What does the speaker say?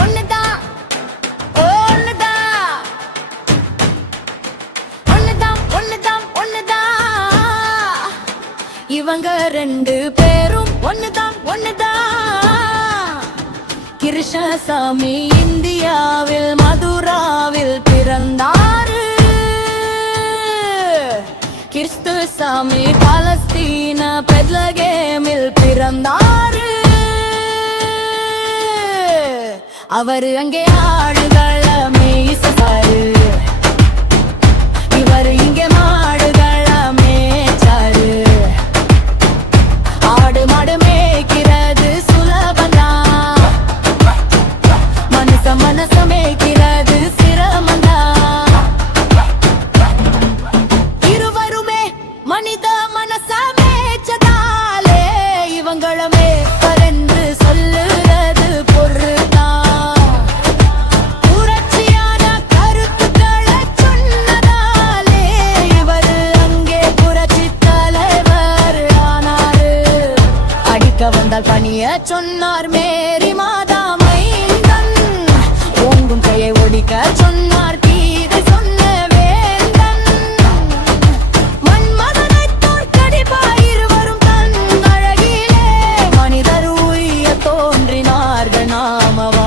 ஒண்ணுதான் ஒண்ணுதான் ஒண்ணுதான் ஒண்ணுதான் ஒண்ணுதான் இவங்க ரெண்டு பேரும் ஒண்ணுதான் ஒண்ணுதான். கிருஷ்ணசாமி இந்தியாவில் மதுராவில் பிறந்தாரு. கிறிஸ்துசாமி பாலஸ்தீன பெத்லகேமில் பிறந்தாரு. அவரு அங்கே ஆடுகளை மேய்ச்சாரு. இவரு இங்கே மாடுகளை மேய்ச்சாரு. ஆடு மாடு மேய்க்கிறது சுலபந்தான், மனச மேய்க்கிறது சிரமந்தான். இருவருமே மனித மனச மேய்ச்சதாலே இவங்களமே பரந்து சொல்லுறது பொருள்தான். புரட்சியான கருத்துக்களை சொன்னதாலே இவரு அங்கே புரட்சி தலைவர் ஆனாரு. அடிக்க வந்தால் பணிய சொன்னார் மேரி மாதா மைந்தன். ஓங்கும் கையை ஒடிக்க சொன்னார் கீதை சொன்ன வேந்தன். மன்மதனை தோற்கடிப்பாய் இருவரும் தன் அழகிலே மனிதர் உய்ய தோன்றினார்கள் நாமவா.